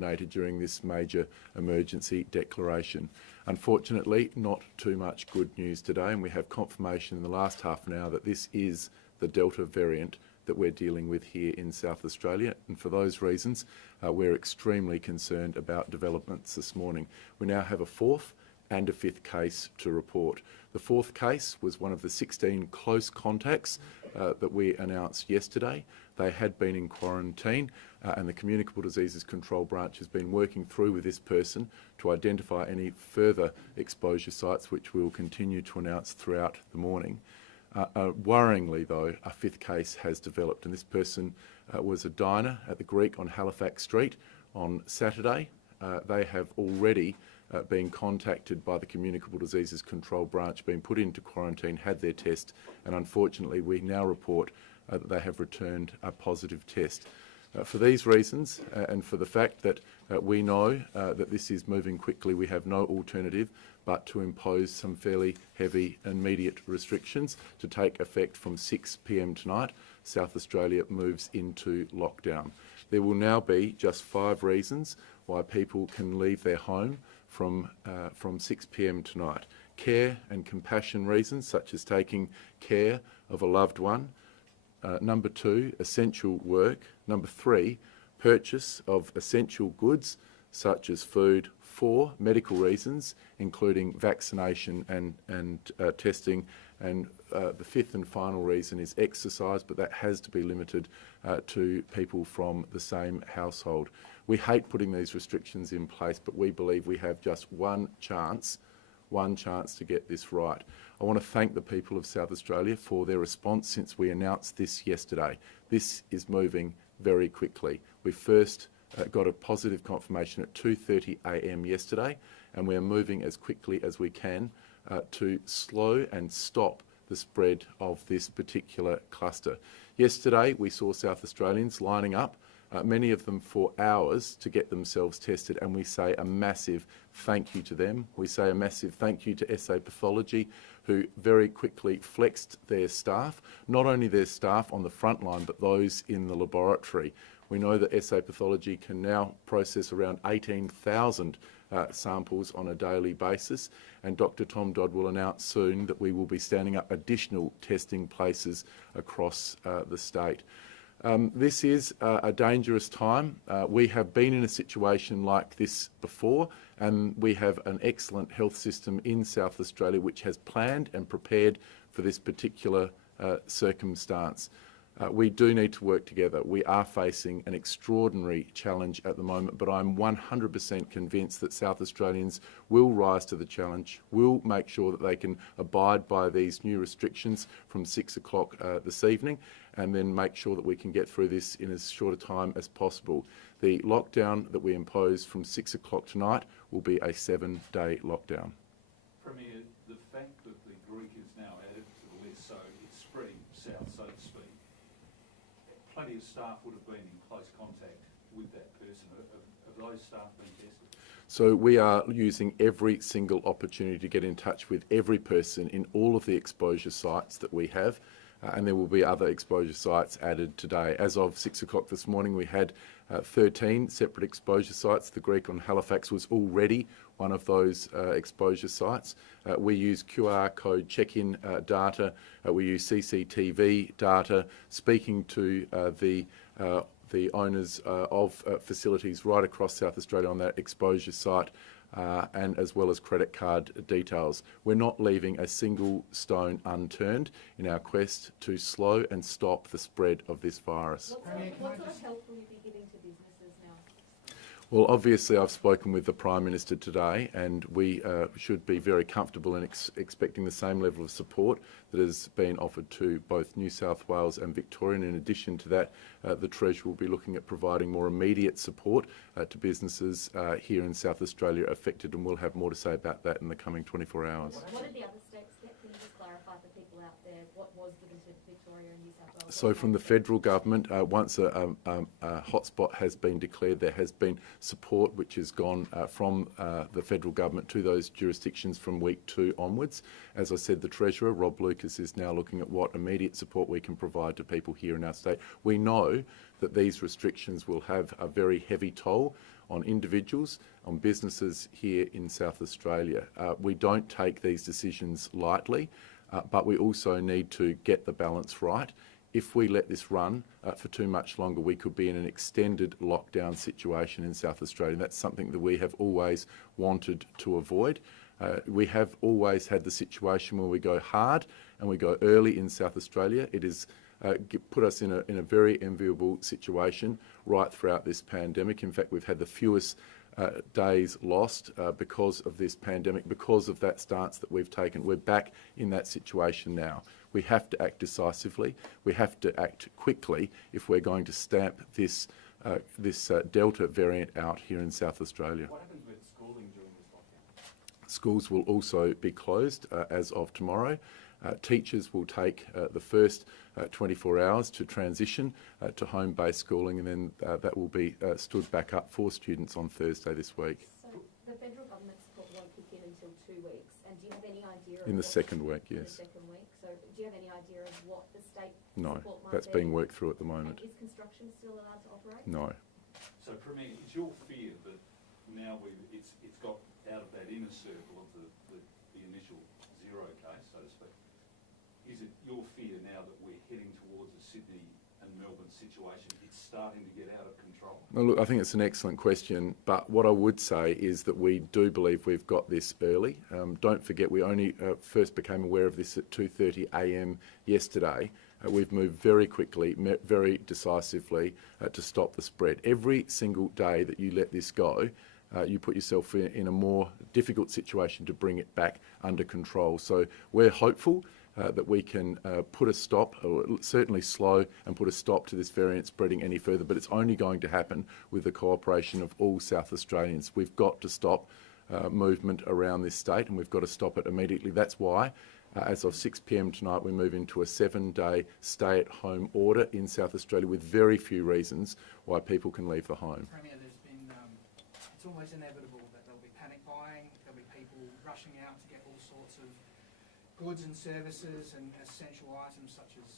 coordinated during this major emergency declaration. Unfortunately, not too much good news today, and we have confirmation in the last half an hour that this is the Delta variant that we're dealing with here in South Australia, and for those reasons we're extremely concerned about developments this morning. We now have a fourth and a fifth case to report. The fourth case was one of the 16 close contacts that we announced yesterday. They had been in quarantine and the Communicable Diseases Control Branch has been working through with this person to identify any further exposure sites, which we will continue to announce throughout the morning. Worryingly though, a fifth case has developed, and this person was a diner at the Greek on Halifax Street on Saturday. They have already been contacted by the Communicable Diseases Control Branch, been put into quarantine, had their test, and unfortunately we now report that they have returned a positive test. For these reasons and for the fact that we know that this is moving quickly, we have no alternative but to impose some fairly heavy immediate restrictions to take effect from 6 p.m. tonight. South Australia moves into lockdown. There will now be just 5 reasons why people can leave their home from 6 p.m. tonight. Care and compassion reasons, such as taking care of a loved one. Number 2, essential work. Number 3, purchase of essential goods such as food. 4, medical reasons, including vaccination and testing. And the fifth and final reason is exercise, but that has to be limited to people from the same household. We hate putting these restrictions in place, but we believe we have just one chance to get this right. I want to thank the people of South Australia for their response since we announced this yesterday. This is moving very quickly. We first got a positive confirmation at 2:30 a.m. yesterday, and we are moving as quickly as we can to slow and stop the spread of this particular cluster. Yesterday we saw South Australians lining up, many of them for hours, to get themselves tested, and we say a massive thank you to them. We say a massive thank you to SA Pathology, who very quickly flexed their staff, not only their staff on the front line but those in the laboratory. We know that SA Pathology can now process around 18,000 samples on a daily basis, and Dr Tom Dodd will announce soon that we will be standing up additional testing places across the state. This is a dangerous time. We have been in a situation like this before, and we have an excellent health system in South Australia which has planned and prepared for this particular circumstance. We do need to work together. We are facing an extraordinary challenge at the moment, but I'm 100% convinced that South Australians will rise to the challenge, will make sure that they can abide by these new restrictions from 6 o'clock this evening, and then make sure that we can get through this in as short a time as possible. The lockdown that we impose from 6 o'clock tonight will be a 7-day lockdown. Premier, the fact that the Greek is now added to the list, so it's spreading south, so to speak, plenty of staff would have been in close contact with that person. Have those staff been tested? So we are using every single opportunity to get in touch with every person in all of the exposure sites that we have, and there will be other exposure sites added today. As of 6 o'clock this morning, we had 13 separate exposure sites. The Greek on Halifax was already one of those exposure sites. We use QR code check-in data. We use CCTV data, speaking to the owners of facilities right across South Australia on that exposure site, and as well as credit card details. We're not leaving a single stone unturned in our quest to slow and stop the spread of this virus. What sort of help will you be giving to businesses now? Well, obviously I've spoken with the Prime Minister today, and we should be very comfortable in expecting the same level of support that has been offered to both New South Wales and Victoria. And in addition to that, the Treasurer will be looking at providing more immediate support to businesses here in South Australia affected, and we'll have more to say about that in the coming 24 hours. What did the other states get? Can you just clarify for people out there what was given to Victoria and New South Wales? So from the federal government, once a hotspot has been declared, there has been support which has gone from the federal government to those jurisdictions from week 2 onwards. As I said, the Treasurer, Rob Lucas, is now looking at what immediate support we can provide to people here in our state. We know that these restrictions will have a very heavy toll on individuals, on businesses here in South Australia. We don't take these decisions lightly, but we also need to get the balance right. If we let this run for too much longer, we could be in an extended lockdown situation in South Australia. That's something that we have always wanted to avoid. We have always had the situation where we go hard and we go early in South Australia. It has put us in a very enviable situation right throughout this pandemic. In fact, we've had the fewest days lost because of this pandemic, because of that stance that we've taken. We're back in that situation now. We have to act decisively. We have to act quickly if we're going to stamp this Delta variant out here in South Australia. What happens with schooling during this lockdown? Schools will also be closed as of tomorrow. Teachers will take the first 24 hours to transition to home-based schooling, and then that will be stood back up for students on Thursday this week. So the federal government support won't kick in until 2 weeks, and do you have any idea? In the second week, In yes. the second week, so do you have any idea of what the state No, support might that's be? being worked through at the moment. And is construction still allowed to operate? No. So Premier, it's your fear that now it's got out of that inner circle of the initial zero case, so to speak. Is it your fear now that we're heading towards a Sydney and Melbourne situation? It's starting to get out of control. Well, look, I think it's an excellent question, but what I would say is that we do believe we've got this early. Don't forget, we only first became aware of this at 2:30 a.m. yesterday. We've moved very quickly, very decisively to stop the spread. Every single day that you let this go, you put yourself in a more difficult situation to bring it back under control. So we're hopeful that we can put a stop, or certainly slow and put a stop to this variant spreading any further, but it's only going to happen with the cooperation of all South Australians. We've got to stop movement around this state, and we've got to stop it immediately. That's why, as of 6 p.m. tonight, we move into a 7-day stay-at-home order in South Australia with very few reasons why people can leave the home. Premier, there's been, it's always inevitable that there'll be panic buying, there'll be people rushing out to get all sorts of goods and services and essential items such as,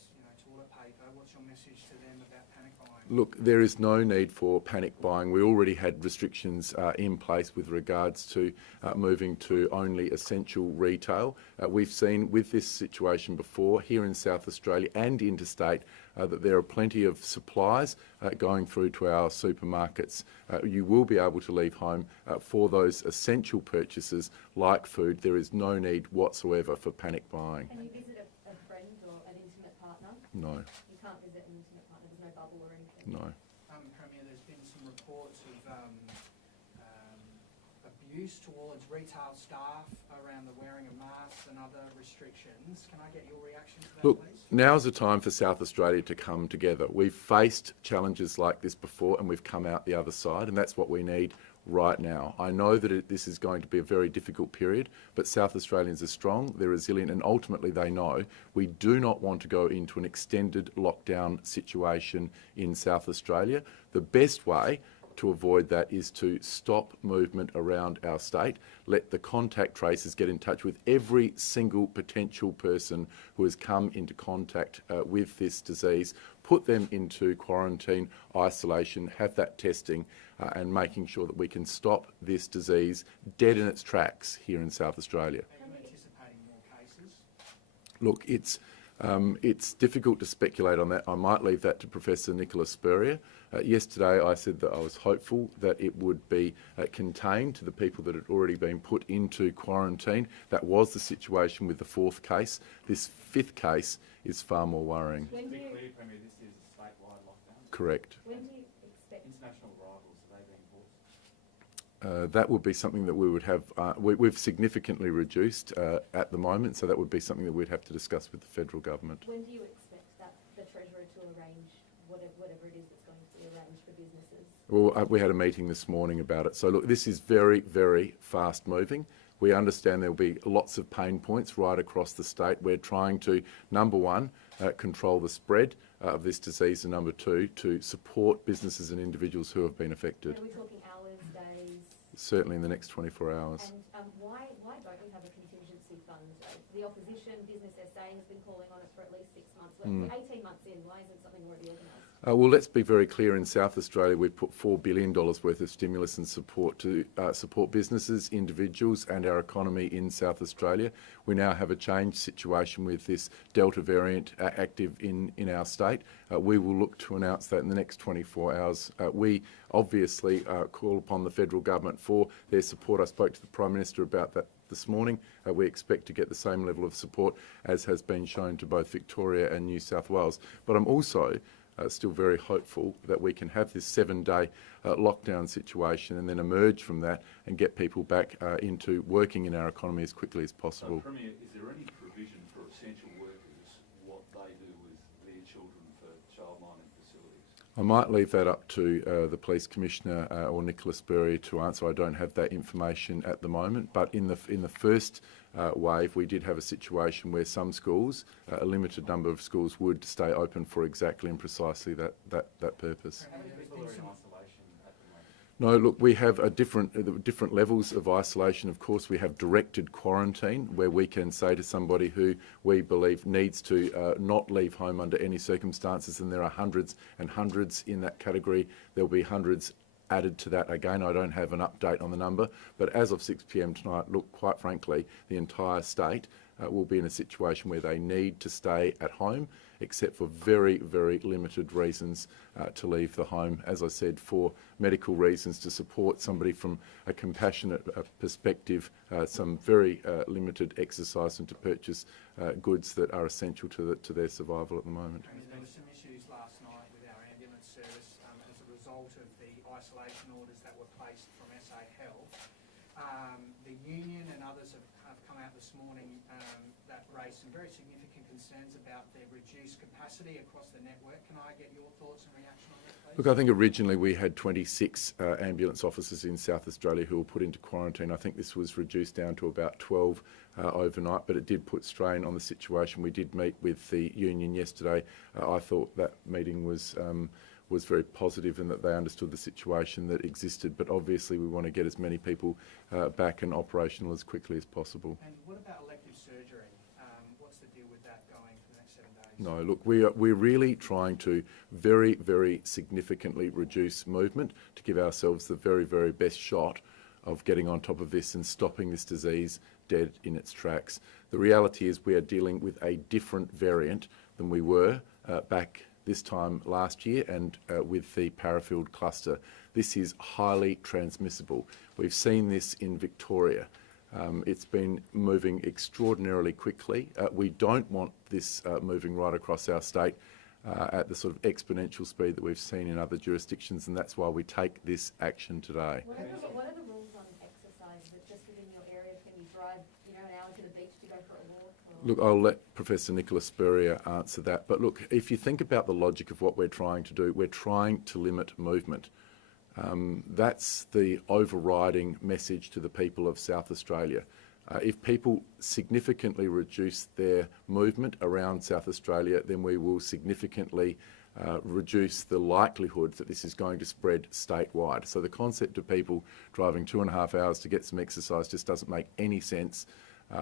toilet paper. What's your message to them about panic buying? Look, there is no need for panic buying. We already had restrictions in place with regards to moving to only essential retail. We've seen with this situation before here in South Australia and interstate that there are plenty of supplies going through to our supermarkets. You will be able to leave home for those essential purchases like food. There is no need whatsoever for panic buying. Can you visit a friend or an intimate partner? No, You can't visit an intimate partner, there's no bubble or anything? no. Premier, there's been some reports of abuse towards retail staff around the wearing of masks and other restrictions. Can I get your reaction to that, Look, please? now's the time for South Australia to come together. We've faced challenges like this before and we've come out the other side, and that's what we need right now. I know that this is going to be a very difficult period, but South Australians are strong, they're resilient, and ultimately they know we do not want to go into an extended lockdown situation in South Australia. The best way to avoid that is to stop movement around our state, let the contact tracers get in touch with every single potential person who has come into contact with this disease, put them into quarantine, isolation, have that testing, and making sure that we can stop this disease dead in its tracks here in South Australia. Are you anticipating more cases? Look, it's difficult to speculate on that. I might leave that to Professor Nicola Spurrier. Yesterday I said that I was hopeful that it would be contained to the people that had already been put into quarantine. That was the situation with the 4th case. This 5th case is far more worrying. When To do be you, clear, Premier, this is a statewide lockdown. Correct. when do you expect, International arrivals, are they being forced? That would be something that we would have, we've significantly reduced at the moment, so that would be something that we'd have to discuss with the federal government. when do you expect that the Treasurer to arrange whatever it is that's going to be arranged for businesses? Well, we had a meeting this morning about it. So look, this is very, very fast moving. We understand there will be lots of pain points right across the state. We're trying to, number one, control the spread of this disease, and number two, to support businesses and individuals who have been affected. Are we talking hours, days? Certainly in the next 24 hours. And why don't we have a contingency fund? The opposition, Business SA, has been calling on it for at least 6 months. We're 18 months in, why isn't something already organised? Well, let's be very clear. In South Australia, we've put $4 billion worth of stimulus and support to support businesses, individuals and our economy in South Australia. We now have a changed situation with this Delta variant active in our state. We will look to announce that in the next 24 hours. We obviously call upon the federal government for their support. I spoke to the Prime Minister about that this morning. We expect to get the same level of support as has been shown to both Victoria and New South Wales. But I'm also still very hopeful that we can have this 7-day lockdown situation and then emerge from that and get people back into working in our economy as quickly as possible. So, Premier, is there any provision for essential workers, what they do with their children for childminding facilities? I might leave that up to the Police Commissioner or Nicola Spurrier to answer. I don't have that information at the moment, but in the first wave, we did have a situation where some schools, a limited number of schools, would stay open for exactly and precisely that purpose. No, look, we have different levels of isolation. Of course, we have directed quarantine, where we can say to somebody who we believe needs to not leave home under any circumstances, and there are hundreds and hundreds in that category. There will be hundreds added to that. Again, I don't have an update on the number, but as of 6 p.m. tonight, look, quite frankly, the entire state will be in a situation where they need to stay at home, except for very, very limited reasons to leave the home. As I said, for medical reasons, to support somebody from a compassionate perspective, some very limited exercise, and to purchase goods that are essential to their survival at the moment. There were some issues last night with our ambulance service as a result of the isolation orders that were placed from SA Health. The union and others have come out this morning that raised some very significant concerns about their reduced capacity across the network. Can I get your thoughts and reaction on that, please? Look, I think originally we had 26 ambulance officers in South Australia who were put into quarantine. I think this was reduced down to about 12 overnight, but it did put strain on the situation. We did meet with the union yesterday. I thought that meeting was very positive and that they understood the situation that existed, but obviously we want to get as many people back and operational as quickly as possible. And what about elective surgery? What's the deal with that going for the next 7 days? No, look, we're really trying to very, very significantly reduce movement to give ourselves the very, very best shot of getting on top of this and stopping this disease dead in its tracks. The reality is we are dealing with a different variant than we were back this time last year and with the Parafield cluster. This is highly transmissible. We've seen this in Victoria. It's been moving extraordinarily quickly. We don't want this moving right across our state at the sort of exponential speed that we've seen in other jurisdictions, and that's why we take this action today. What are the rules on exercise? Is it just within your area? Can you drive, an hour to the beach to go for a walk? Or? Look, I'll let Professor Nicola Spurrier answer that. But look, if you think about the logic of what we're trying to do, we're trying to limit movement. That's the overriding message to the people of South Australia. If people significantly reduce their movement around South Australia, then we will significantly reduce the likelihood that this is going to spread statewide. So the concept of people driving 2.5 hours to get some exercise just doesn't make any sense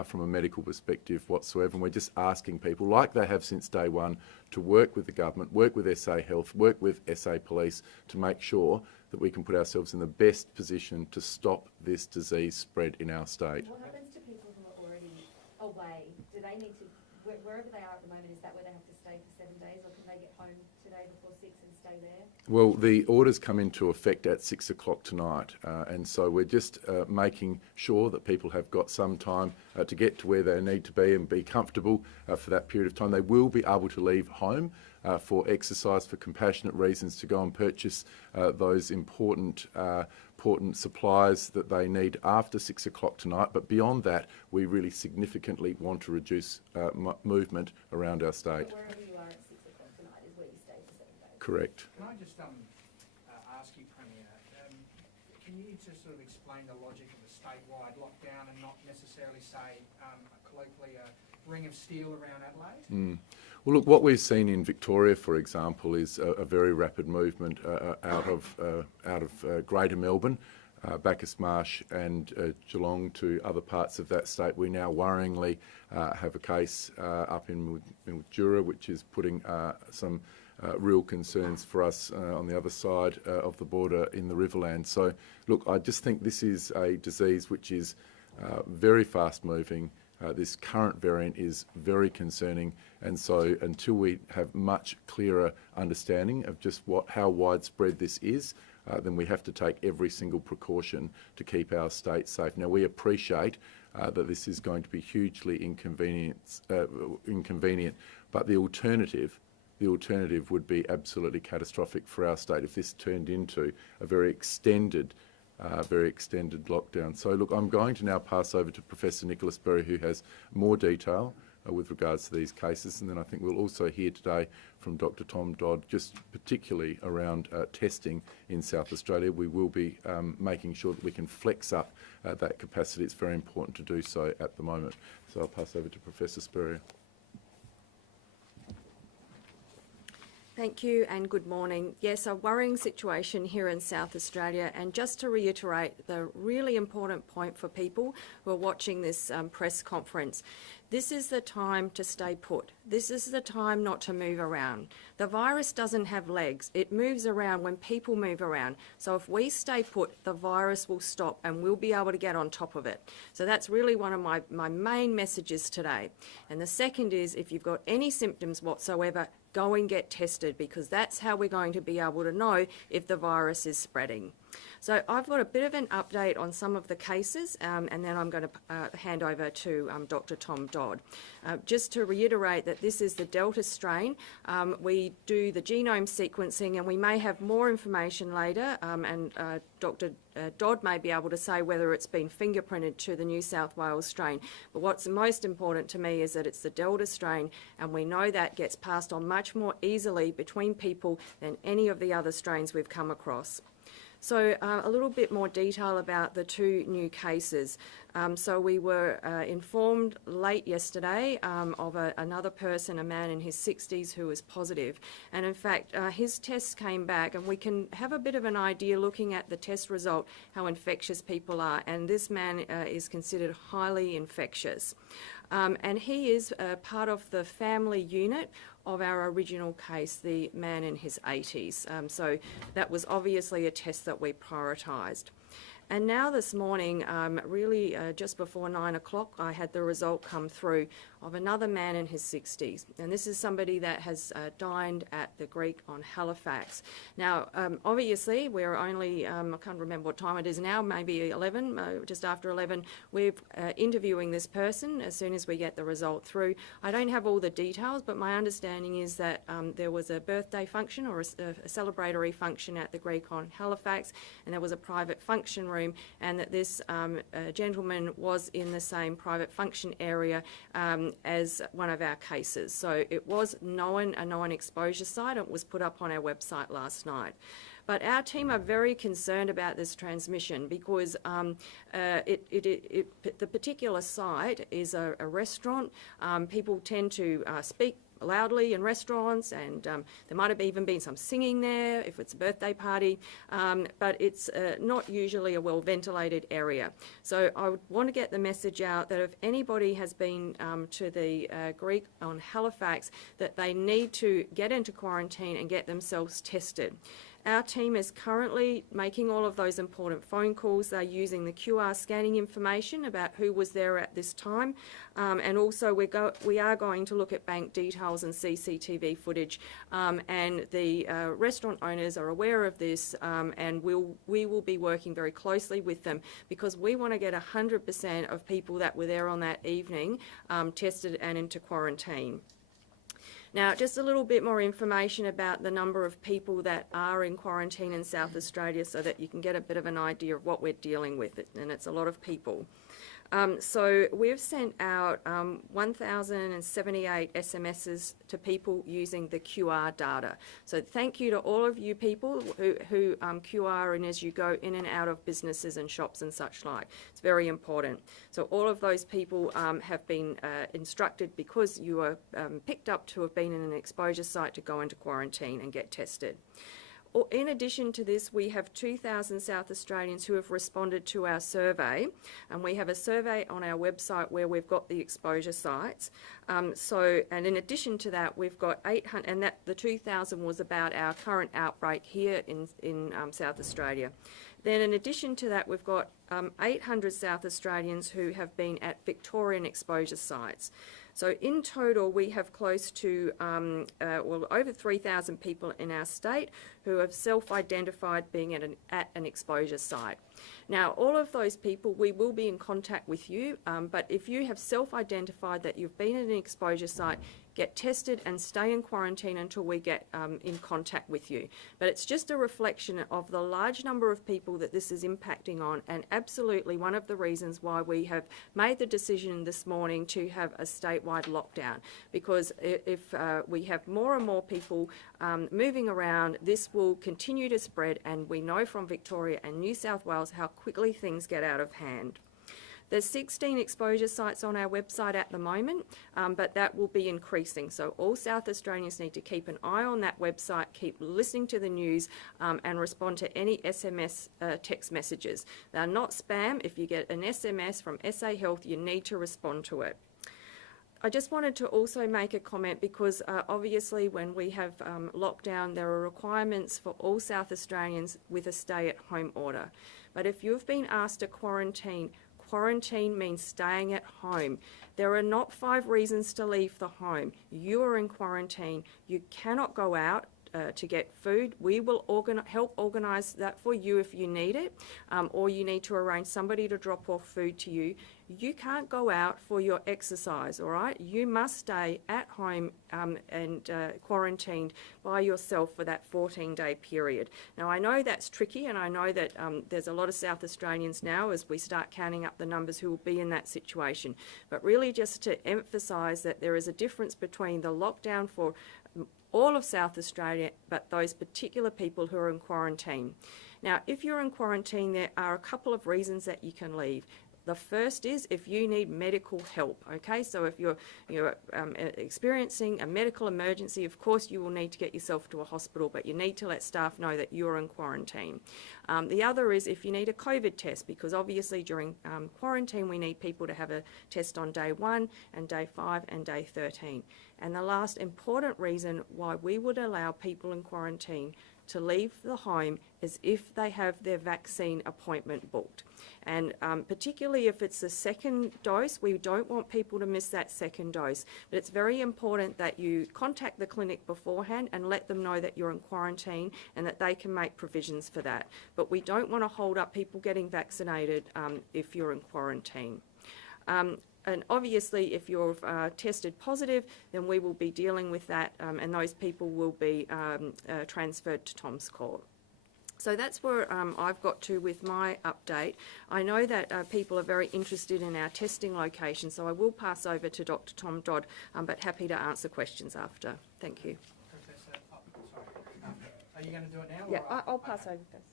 from a medical perspective whatsoever. And we're just asking people, like they have since day one, to work with the government, work with SA Health, work with SA Police to make sure that we can put ourselves in the best position to stop this disease spread in our state. What happens to people who are already away? Do they need to, wherever they are at the moment, is that where they have to stay for 7 days, or can they get home today before 6 and stay there? Well, the orders come into effect at 6 o'clock tonight, and so we're just making sure that people have got some time to get to where they need to be and be comfortable for that period of time. They will be able to leave home for exercise, for compassionate reasons, to go and purchase those important supplies that they need after 6 o'clock tonight. But beyond that, we really significantly want to reduce movement around our state. But wherever you are at 6 o'clock tonight is where you stay for 7 days? Correct. Can I just ask you, Premier, can you just sort of explain the logic of a statewide lockdown and not necessarily say, colloquially, a ring of steel around Adelaide? Well, look, what we've seen in Victoria, for example, is a very rapid movement out of Greater Melbourne, Bacchus Marsh and Geelong to other parts of that state. We now worryingly have a case up in Mildura, which is putting some real concerns for us on the other side of the border in the Riverland. So, look, I just think this is a disease which is very fast moving. This current variant is very concerning, and so until we have much clearer understanding of just how widespread this is, then we have to take every single precaution to keep our state safe. Now, we appreciate that this is going to be hugely inconvenient, but the alternative would be absolutely catastrophic for our state if this turned into a very extended lockdown. So look, I'm going to now pass over to Professor Nicholas Berry, who has more detail with regards to these cases, and then I think we'll also hear today from Dr. Tom Dodd, just particularly around testing in South Australia. We will be making sure that we can flex up that capacity. It's very important to do so at the moment. So I'll pass over to Professor Spurrier. Thank you and good morning. Yes, a worrying situation here in South Australia, and just to reiterate the really important point for people who are watching this press conference, this is the time to stay put. This is the time not to move around. The virus doesn't have legs. It moves around when people move around. So if we stay put, the virus will stop and we'll be able to get on top of it. So that's really one of my main messages today. And the second is, if you've got any symptoms whatsoever, go and get tested, because that's how we're going to be able to know if the virus is spreading. So I've got a bit of an update on some of the cases, and then I'm going to hand over to Dr. Tom Dodd. Just to reiterate that this is the Delta strain. We do the genome sequencing, and we may have more information later, and Dr. Dodd may be able to say whether it's been fingerprinted to the New South Wales strain. But what's most important to me is that it's the Delta strain, and we know that gets passed on much more easily between people than any of the other strains we've come across. So a little bit more detail about the two new cases. So we were informed late yesterday of another person, a man in his 60s, who was positive. And in fact, his tests came back, and we can have a bit of an idea looking at the test result how infectious people are. And this man is considered highly infectious. And he is part of the family unit of our original case, the man in his 80s. So that was obviously a test that we prioritised. And now this morning, really just before 9 o'clock, I had the result come through of another man in his 60s. And this is somebody that has dined at the Greek on Halifax. Now, obviously, we're only, I can't remember what time it is now, maybe 11, just after 11. We're interviewing this person as soon as we get the result through. I don't have all the details, but my understanding is that there was a birthday function or a celebratory function at the Greek on Halifax, and there was a private function room, and that this gentleman was in the same private function area as one of our cases. So it was a known exposure site. It was put up on our website last night. But our team are very concerned about this transmission because the particular site is a restaurant. People tend to speak loudly in restaurants, and there might have even been some singing there if it's a birthday party, but it's not usually a well-ventilated area. So I would want to get the message out that if anybody has been to the Greek on Halifax, that they need to get into quarantine and get themselves tested. Our team is currently making all of those important phone calls. They're using the QR scanning information about who was there at this time. And also we are going to look at bank details and CCTV footage. And the restaurant owners are aware of this, and we will be working very closely with them, because we want to get 100% of people that were there on that evening tested and into quarantine. Now, just a little bit more information about the number of people that are in quarantine in South Australia so that you can get a bit of an idea of what we're dealing with, and it's a lot of people. So we've sent out 1,078 SMSs to people using the QR data. So thank you to all of you people who QR in as you go in and out of businesses and shops and such like. It's very important. So all of those people have been instructed, because you are picked up to have been in an exposure site, to go into quarantine and get tested. In addition to this, we have 2,000 South Australians who have responded to our survey, and we have a survey on our website where we've got the exposure sites. And in addition to that, we've got 800, and that the 2,000 was about our current outbreak here in South Australia. Then in addition to that, we've got 800 South Australians who have been at Victorian exposure sites. So in total, we have close to, over 3,000 people in our state who have self-identified being at an exposure site. Now, all of those people, we will be in contact with you, but if you have self-identified that you've been at an exposure site, get tested and stay in quarantine until we get in contact with you. But it's just a reflection of the large number of people that this is impacting on, and absolutely one of the reasons why we have made the decision this morning to have a statewide lockdown, because if we have more and more people moving around, this will continue to spread, and we know from Victoria and New South Wales how quickly things get out of hand. There's 16 exposure sites on our website at the moment, but that will be increasing. So all South Australians need to keep an eye on that website, keep listening to the news, and respond to any SMS text messages. They're not spam. If you get an SMS from SA Health, you need to respond to it. I just wanted to also make a comment because obviously when we have lockdown, there are requirements for all South Australians with a stay-at-home order. But if you've been asked to quarantine, quarantine means staying at home. There are not 5 reasons to leave the home. You are in quarantine. You cannot go out to get food. We will help organise that for you if you need it, or you need to arrange somebody to drop off food to you. You can't go out for your exercise, all right? You must stay at home and quarantined by yourself for that 14-day period. Now, I know that's tricky, and I know that there's a lot of South Australians now as we start counting up the numbers who will be in that situation. But really just to emphasise that there is a difference between the lockdown for all of South Australia, but those particular people who are in quarantine. Now, if you're in quarantine, there are a couple of reasons that you can leave. The first is if you need medical help, okay? So if you're experiencing a medical emergency, of course you will need to get yourself to a hospital, but you need to let staff know that you're in quarantine. The other is if you need a COVID test, because obviously during quarantine we need people to have a test on day 1 and day 5 and day 13. And the last important reason why we would allow people in quarantine to leave the home is if they have their vaccine appointment booked. And particularly if it's the second dose, we don't want people to miss that second dose. But it's very important that you contact the clinic beforehand and let them know that you're in quarantine and that they can make provisions for that. But we don't want to hold up people getting vaccinated if you're in quarantine. And obviously, if you're tested positive, then we will be dealing with that, and those people will be transferred to Tom's Court. So that's where I've got to with my update. I know that people are very interested in our testing location, so I will pass over to Dr. Tom Dodd, but happy to answer questions after. Thank you. Professor, sorry. Are you going to do it now? Yeah, or? I'll pass over first.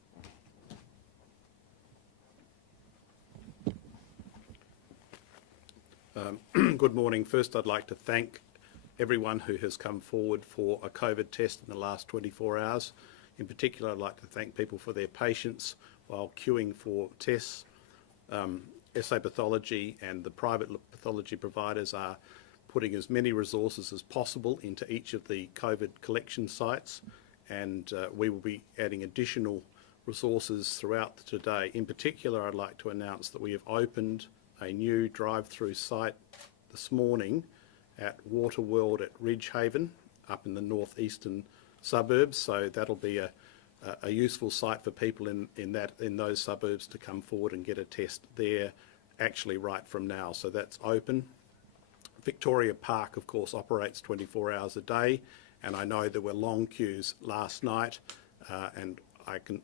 Good morning. First, I'd like to thank everyone who has come forward for a COVID test in the last 24 hours. In particular, I'd like to thank people for their patience while queuing for tests. SA Pathology and the private pathology providers are putting as many resources as possible into each of the COVID collection sites, and we will be adding additional resources throughout today. In particular, I'd like to announce that we have opened a new drive-through site this morning at Waterworld at Ridgehaven up in the northeastern suburbs, so that'll be a useful site for people in those suburbs to come forward and get a test there actually right from now. So that's open. Victoria Park, of course, operates 24 hours a day, and I know there were long queues last night, and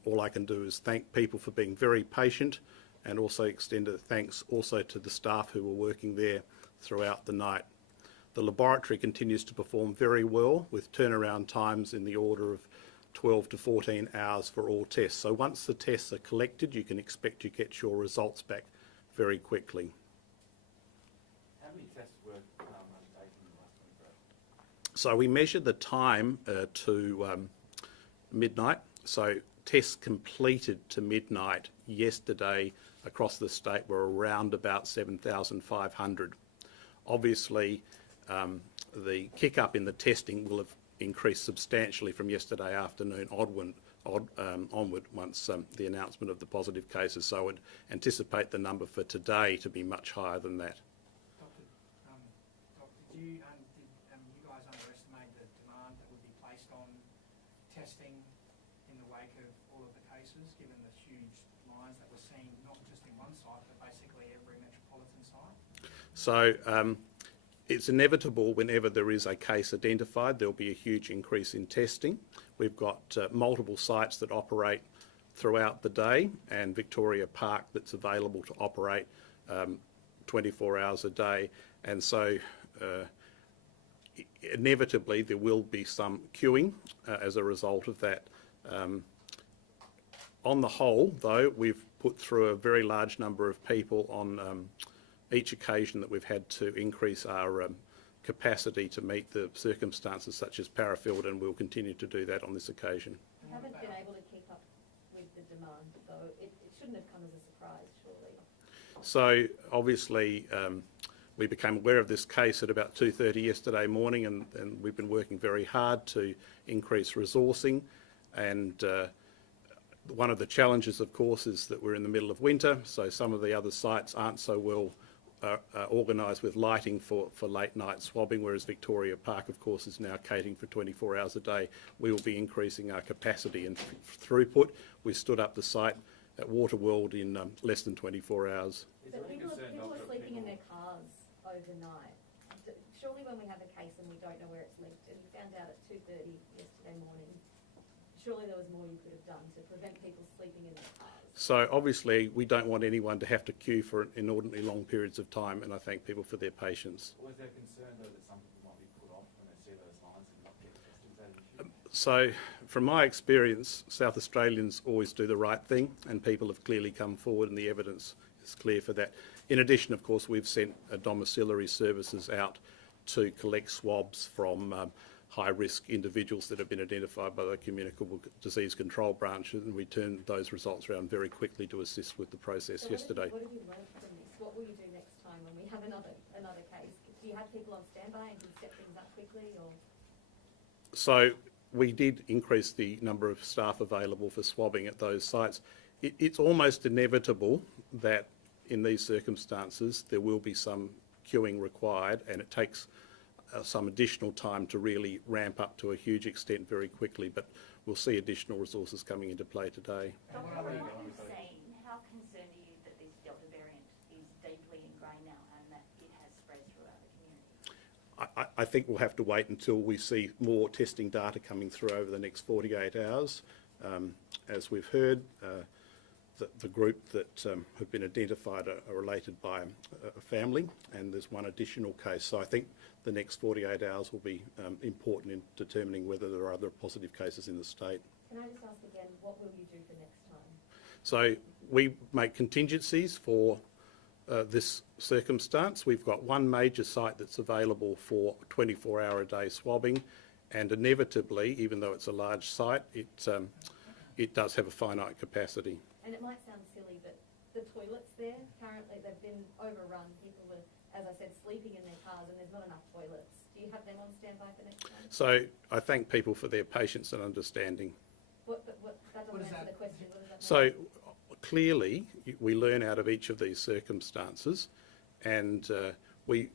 all I can do is thank people for being very patient, and also extend a thanks also to the staff who were working there throughout the night. The laboratory continues to perform very well with turnaround times in the order of 12 to 14 hours for all tests. So once the tests are collected, you can expect to get your results back very quickly. How many tests were undertaken in the last 24 hours? So we measured the time to midnight So tests completed to midnight yesterday across the state were around about 7,500. Obviously, the kick up in the testing will have increased substantially from yesterday afternoon onward once the announcement of the positive cases. So I would anticipate the number for today to be much higher than that. Did you guys underestimate the demand that would be placed on testing in the wake of all of the cases, given the huge lines that we're seeing, not just in one site, but basically every metropolitan site? So it's inevitable whenever there is a case identified, there'll be a huge increase in testing. We've got multiple sites that operate throughout the day, and Victoria Park that's available to operate 24 hours a day. And so inevitably there will be some queuing as a result of that. On the whole, though, we've put through a very large number of people on each occasion that we've had to increase our capacity to meet the circumstances such as Parafield, and we'll continue to do that on this occasion. You haven't been able to keep up with the demand, though. It shouldn't have come as a surprise, surely. So obviously we became aware of this case at about 2:30 yesterday morning, and we've been working very hard to increase resourcing. And one of the challenges, of course, is that we're in the middle of winter, so some of the other sites aren't so well organised with lighting for late night swabbing, whereas Victoria Park, of course, is now catering for 24 hours a day. We will be increasing our capacity and throughput. We stood up the site at Waterworld in less than 24 hours. So people are sleeping in their cars overnight. Surely when we have a case and we don't know where it's linked, and you found out at 2:30 yesterday morning, surely there was more you could have done to prevent people sleeping in their cars. So obviously we don't want anyone to have to queue for inordinately long periods of time, and I thank people for their patience. Was there concern though that some people might be put off when they see those lines and not get tested? Is that an issue? So from my experience, South Australians always do the right thing, and people have clearly come forward and the evidence is clear for that. In addition, of course, we've sent domiciliary services out to collect swabs from high-risk individuals that have been identified by the Communicable Disease Control Branch, and we turned those results around very quickly to assist with the process So yesterday. What have you learned from this? What will you do next time when we have another case? Do you have people on standby and can step things up quickly, or? So we did increase the number of staff available for swabbing at those sites. It's almost inevitable that in these circumstances there will be some queuing required, and it takes some additional time to really ramp up to a huge extent very quickly, but we'll see additional resources coming into play today. Dr. How concerned are you that this Delta variant is deeply ingrained now and that it has spread throughout the community? I think we'll have to wait until we see more testing data coming through over the next 48 hours. As we've heard, the group that have been identified are related by a family, and there's one additional case. So I think the next 48 hours will be important in determining whether there are other positive cases in the state. Can I just ask again, what will you do for next time? So we make contingencies for this circumstance. We've got one major site that's available for 24-hour-a-day swabbing, and inevitably, even though it's a large site, it does have a finite capacity. And it might sound silly, but the toilets there, currently they've been overrun. People are, as I said, sleeping in their cars and there's not enough toilets. Do you have them on standby for next time? So I thank people for their patience and understanding. That doesn't answer the question. What does that So mean? clearly we learn out of each of these circumstances, and we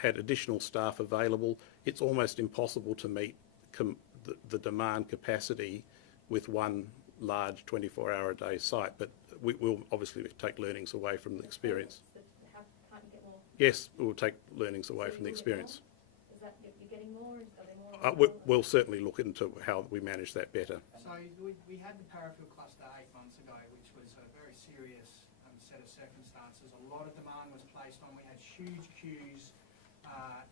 had additional staff available. It's almost impossible to meet the demand capacity with one large 24-hour-a-day site, but we'll obviously take learnings away from the experience. Can't you get more? Yes, we'll take learnings away from the experience. Is that, you're getting more? Are there more? We'll certainly look into how we manage that better. So we had the Parafield cluster 8 months ago, which was a very serious set of circumstances. A lot of demand was placed on. We had huge queues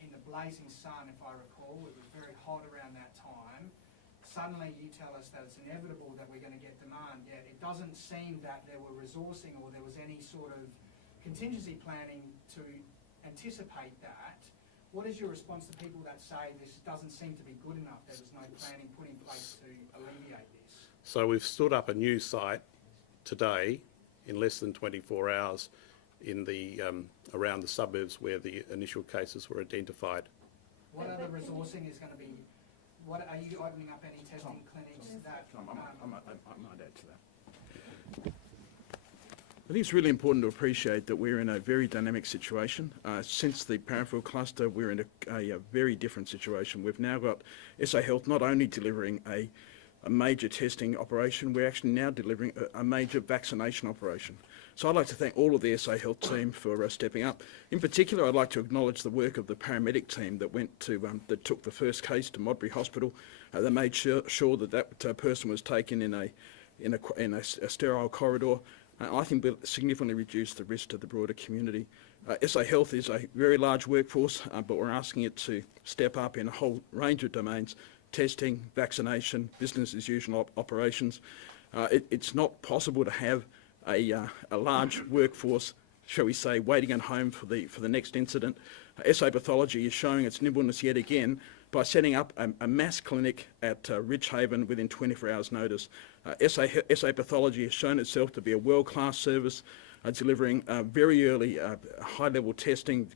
in the blazing sun, if I recall. It was very hot around that time. Suddenly you tell us that it's inevitable that we're going to get demand, yet it doesn't seem that there were resourcing or there was any sort of contingency planning to anticipate that. What is your response to people that say this doesn't seem to be good enough, there was no planning put in place to alleviate this? So we've stood up a new site today in less than 24 hours in the around the suburbs where the initial cases were identified. What other resourcing is going to be, what, are you opening up any testing clinics that... I might add to that. I think it's really important to appreciate that we're in a very dynamic situation. Since the Parafield cluster, we're in a very different situation. We've now got SA Health not only delivering a major testing operation, we're actually now delivering a major vaccination operation. So I'd like to thank all of the SA Health team for stepping up. In particular, I'd like to acknowledge the work of the paramedic team that went to that took the first case to Modbury Hospital. They made sure that person was taken in a sterile corridor. I think will significantly reduce the risk to the broader community. SA Health is a very large workforce, but we're asking it to step up in a whole range of domains: testing, vaccination, business as usual operations. It's not possible to have a large workforce, shall we say, waiting at home for the next incident. SA Pathology is showing its nimbleness yet again by setting up a mass clinic at Ridgehaven within 24 hours notice. SA Pathology has shown itself to be a world-class service, delivering very early high-level testing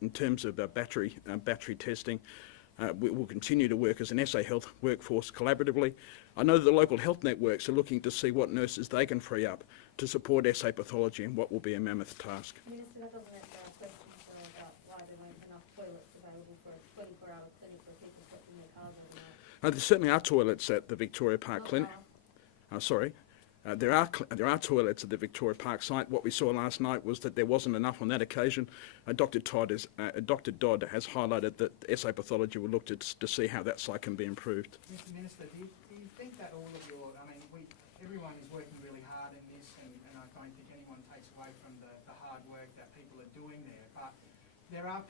in terms of battery testing. We will continue to work as an SA Health workforce collaboratively. I know that the local health networks are looking to see what nurses they can free up to support SA Pathology in what will be a mammoth task. Minister, that doesn't answer our question about why there weren't enough toilets available for a 24-hour clinic where people slept in their cars overnight. There certainly are toilets at the Victoria Park Clinic. There are toilets at the Victoria Park site. What we saw last night was that there wasn't enough on that occasion. Dr. Dodd has highlighted that SA Pathology will look to see how that site can be improved. Mr Minister, do you think that all of your, everyone is working really hard in this, and I don't think anyone takes away from the hard work that people are doing there, but there are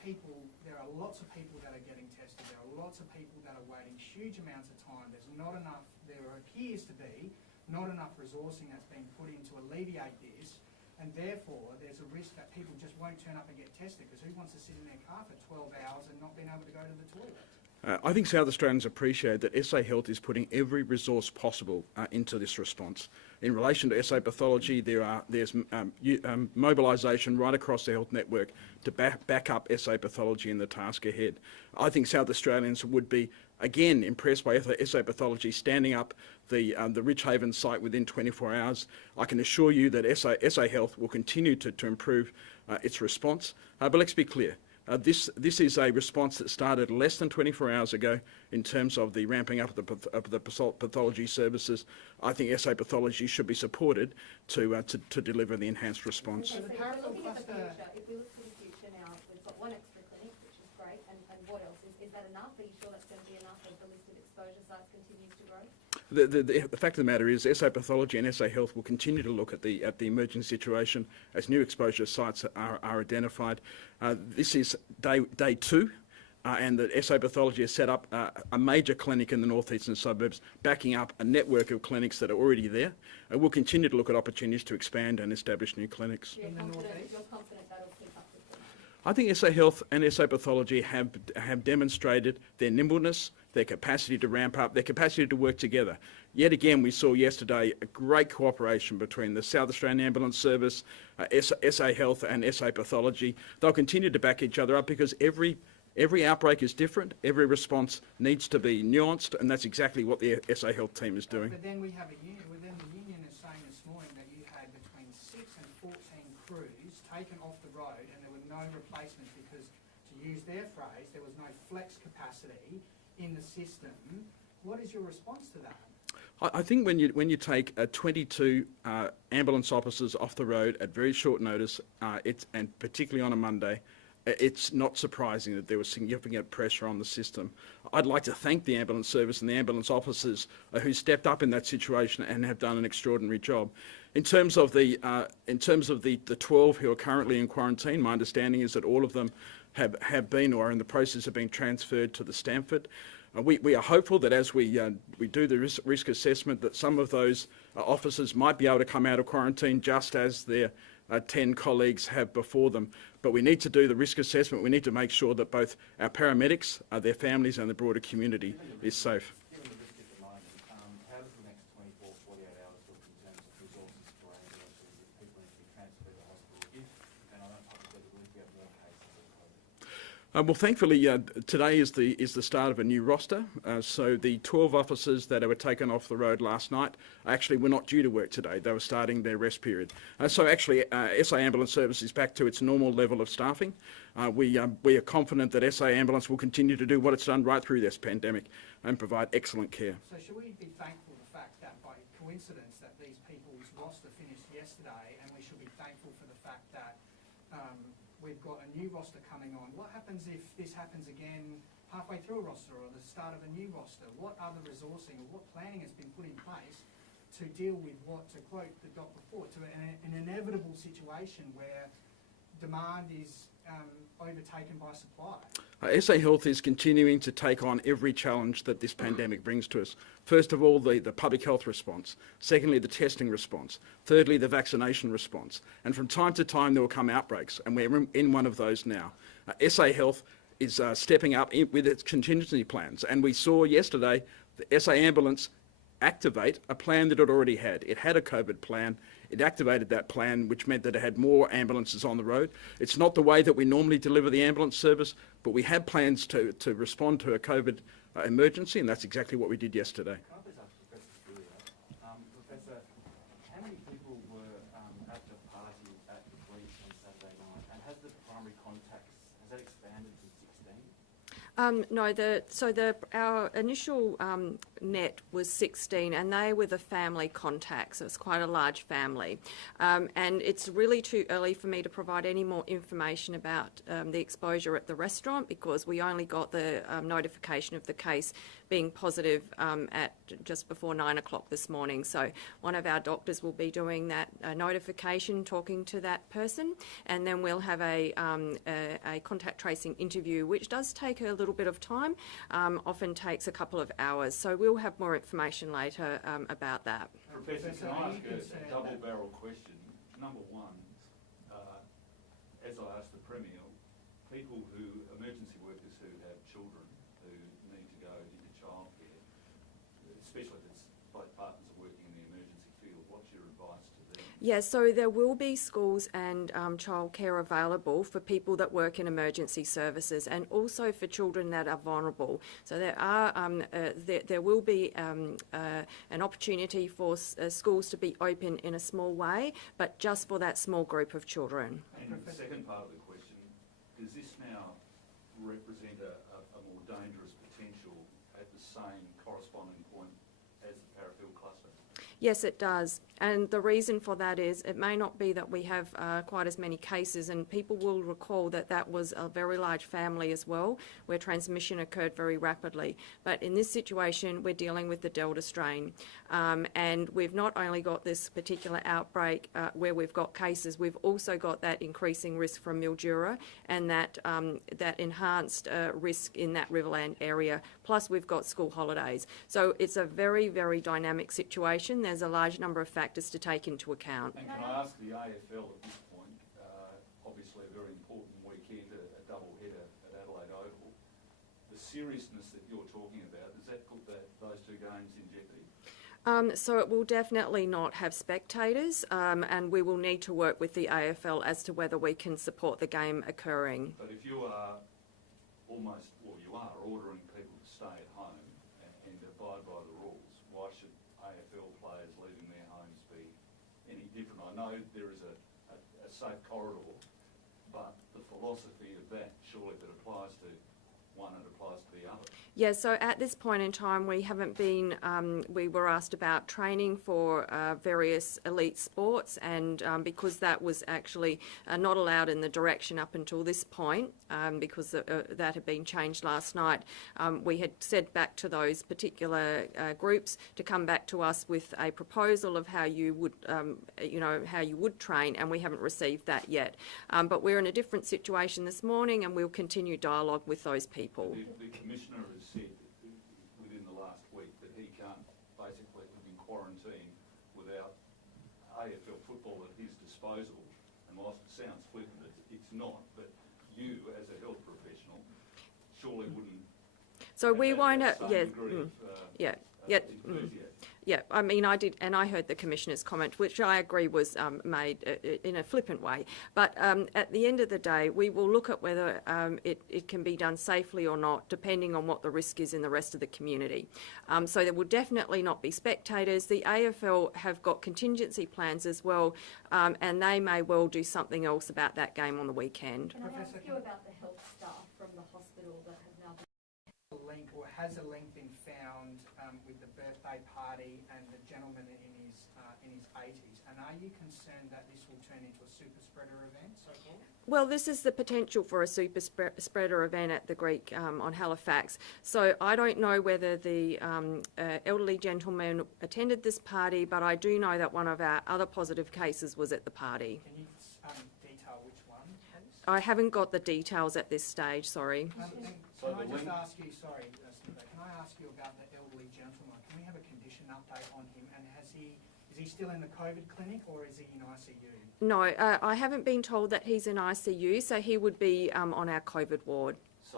lots of people that are getting tested, there are lots of people that are waiting huge amounts of time, there appears to be not enough resourcing that's been put in to alleviate this, and therefore there's a risk that people just won't turn up and get tested, because who wants to sit in their car for 12 hours and not being able to go to the toilet? I think South Australians appreciate that SA Health is putting every resource possible into this response. In relation to SA Pathology, there's mobilisation right across the health network to back up SA Pathology in the task ahead. I think South Australians would be, again, impressed by SA Pathology standing up the Ridgehaven site within 24 hours. I can assure you that SA Health will continue to improve its response. But let's be clear. This is a response that started less than 24 hours ago in terms of the ramping up of the pathology services. I think SA Pathology should be supported to deliver the enhanced response. Okay, so if we're looking at the future now, we've got one extra clinic, which is great, and what else? Is that enough? Are you sure that's going to be enough as the list of exposure sites continues to grow? The fact of the matter is SA Pathology and SA Health will continue to look at the emerging situation as new exposure sites are identified. This is day two, and that SA Pathology has set up a major clinic in the northeastern suburbs, backing up a network of clinics that are already there. We'll continue to look at opportunities to expand and establish new clinics. You're confident that'll keep up with them? I think SA Health and SA Pathology have demonstrated their nimbleness, their capacity to ramp up, their capacity to work together. Yet again, we saw yesterday a great cooperation between the South Australian Ambulance Service, SA Health and SA Pathology. They'll continue to back each other up because every outbreak is different, every response needs to be nuanced, and that's exactly what the SA Health team is doing. But then we have the union is saying this morning that you had between 6 and 14 crews taken off the road and there were no replacements because, to use their phrase, there was no flex capacity in the system. What is your response to that? I think when you take 22 ambulance officers off the road at very short notice, and particularly on a Monday, it's not surprising that there was significant pressure on the system. I'd like to thank the ambulance service and the ambulance officers who stepped up in that situation and have done an extraordinary job. In terms of the 12 who are currently in quarantine, my understanding is that all of them have been or are in the process of being transferred to the Stamford. We are hopeful that as we do the risk assessment that some of those officers might be able to come out of quarantine just as their 10 colleagues have before them. But we need to do the risk assessment. We need to make sure that both our paramedics, their families and the broader community is safe. Given the risk at the moment, how does the next 24, Well, thankfully, today is the start of a new roster. So the 12 officers that were taken off the road last night actually were not due to work today. They were starting their rest period. So actually, SA Ambulance Service is back to its normal level of staffing. We are confident that SA Ambulance will continue to do what it's done right through this pandemic and provide excellent care. So should we be thankful for the fact that by coincidence that these people's roster finished yesterday, and we should be thankful for the fact that we've got a new roster coming on? What happens if this happens again halfway through a roster or the start of a new roster? What other resourcing or what planning has been put in place to deal with what, to quote the doc before, to an inevitable situation where demand is overtaken by supply? SA Health is continuing to take on every challenge that this pandemic brings to us. First of all, the public health response. Secondly, the testing response. Thirdly, the vaccination response. And from time to time, there will come outbreaks, and we're in one of those now. SA Health is stepping up with its contingency plans. And we saw yesterday the SA Ambulance activate a plan that it already had. It had a COVID plan. It activated that plan, which meant that it had more ambulances on the road. It's not the way that we normally deliver the ambulance service, but we have plans to respond to a COVID emergency, and that's exactly what we did yesterday. Can I please ask Professor Studio? Professor, how many people were at the party at the Breach on Saturday night, and has the primary contacts, has that expanded to 16? No, our initial net was 16, and they were the family contacts. So it's quite a large family. And it's really too early for me to provide any more information about the exposure at the restaurant, because we only got the notification of the case being positive at just before 9 o'clock this morning. So one of our doctors will be doing that notification, talking to that person, and then we'll have a contact tracing interview, which does take a little bit of time, often takes a couple of hours. So we'll have more information later about that. Professor, can I ask a double-barrel question? Number one, as I asked the Premier, emergency workers who have children who need to go into childcare, especially if it's both partners are working in the emergency field, what's your advice to them? Yeah, so there will be schools and childcare available for people that work in emergency services, and also for children that are vulnerable. So there will be an opportunity for schools to be open in a small way, but just for that small group of children. And the second part of the question, does this now represent a more dangerous potential at the same corresponding point as the Parafield cluster? Yes, it does. And the reason for that is it may not be that we have quite as many cases, and people will recall that that was a very large family as well, where transmission occurred very rapidly. But in this situation, we're dealing with the Delta strain. And we've not only got this particular outbreak where we've got cases, we've also got that increasing risk from Mildura and that enhanced risk in that Riverland area. Plus, we've got school holidays. So it's a very, very dynamic situation. There's a large number of factors to take into account. And can I ask the AFL at this point, obviously a very important weekend, a double header at Adelaide Oval, the seriousness that you're talking about, does that put those two games in jeopardy? So it will definitely not have spectators, and we will need to work with the AFL as to whether we can support the game occurring. But if you are ordering people to stay at home and abide by the rules, why should AFL players leaving their homes be any different? I know there is a safe corridor, but the philosophy of that, surely if it applies to one, it applies to the other. Yeah, so at this point in time, we haven't been, we were asked about training for various elite sports, and because that was actually not allowed in the direction up until this point, because that had been changed last night, we had said back to those particular groups to come back to us with a proposal of how you would, how you would train, and we haven't received that yet. But we're in a different situation this morning, and we'll continue dialogue with those people. The Commissioner has said within the last week that he can't basically live in quarantine without AFL football at his disposal. And whilst it sounds flippant, it's not. But you, as a health professional, surely wouldn't. So we won't. Yeah, I mean, I did, and I heard the Commissioner's comment, which I agree was made in a flippant way. But at the end of the day, we will look at whether it can be done safely or not, depending on what the risk is in the rest of the community. So there will definitely not be spectators. The AFL have got contingency plans as well, and they may well do something else about that game on the weekend. Can I ask you about the health staff from the hospital that have now been... Link, or has a link been found with the birthday party and the gentleman in his 80s? And are you concerned that this will turn into a super spreader event so far? Well, this is the potential for a super spreader event at the Greek on Halifax. So I don't know whether the elderly gentleman attended this party, but I do know that one of our other positive cases was at the party. Can you detail which one, please? I haven't got the details at this stage, sorry. Can I just ask you, sorry, Snibber, can I ask you about the elderly gentleman? Can we have a condition update on him? And is he still in the COVID clinic or is he in ICU? No, I haven't been told that he's in ICU, so he would be on our COVID ward. So,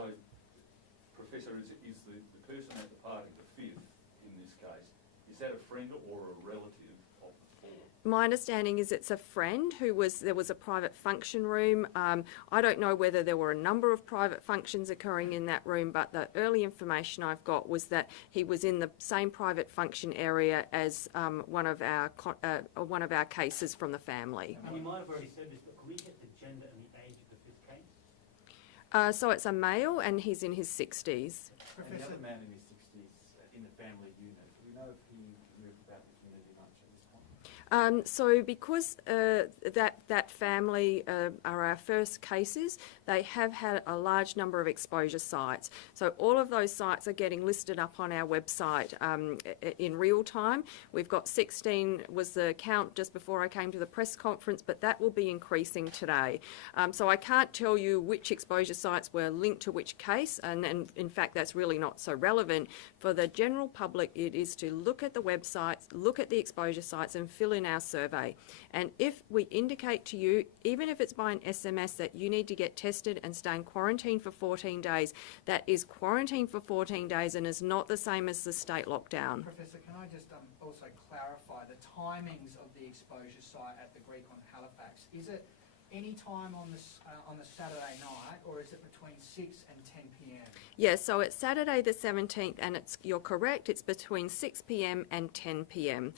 Professor, is the person at the party, the fifth in this case, is that a friend or a relative of the four? My understanding is it's a friend there was a private function room. I don't know whether there were a number of private functions occurring in that room, but the early information I've got was that he was in the same private function area as one of our cases from the family. And you might have already said this, but could we get the gender and the age of the fifth case? So it's a male and he's in his 60s. And the other man in his 60s in the family unit, do we know if he moved about the community much at this point? So because that family are our first cases, they have had a large number of exposure sites. So all of those sites are getting listed up on our website in real time. We've got 16 was the count just before I came to the press conference, but that will be increasing today. So I can't tell you which exposure sites were linked to which case, and in fact that's really not so relevant. For the general public, it is to look at the websites, look at the exposure sites and fill in our survey. And if we indicate to you, even if it's by an SMS, that you need to get tested and stay in quarantine for 14 days, that is quarantine for 14 days and is not the same as the state lockdown. Professor, can I just also clarify the timings of the exposure site at the Greek on Halifax? Is it any time on the Saturday night, or is it between 6 and 10 p.m? Yes, so it's Saturday the 17th, and you're correct, it's between 6 p.m. and 10 p.m.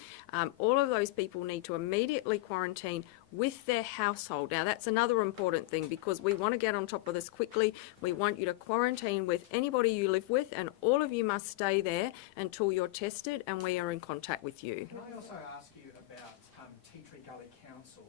All of those people need to immediately quarantine with their household. Now that's another important thing, because we want to get on top of this quickly. We want you to quarantine with anybody you live with, and all of you must stay there until you're tested and we are in contact with you. Can I also ask you about Tea Tree Gully Council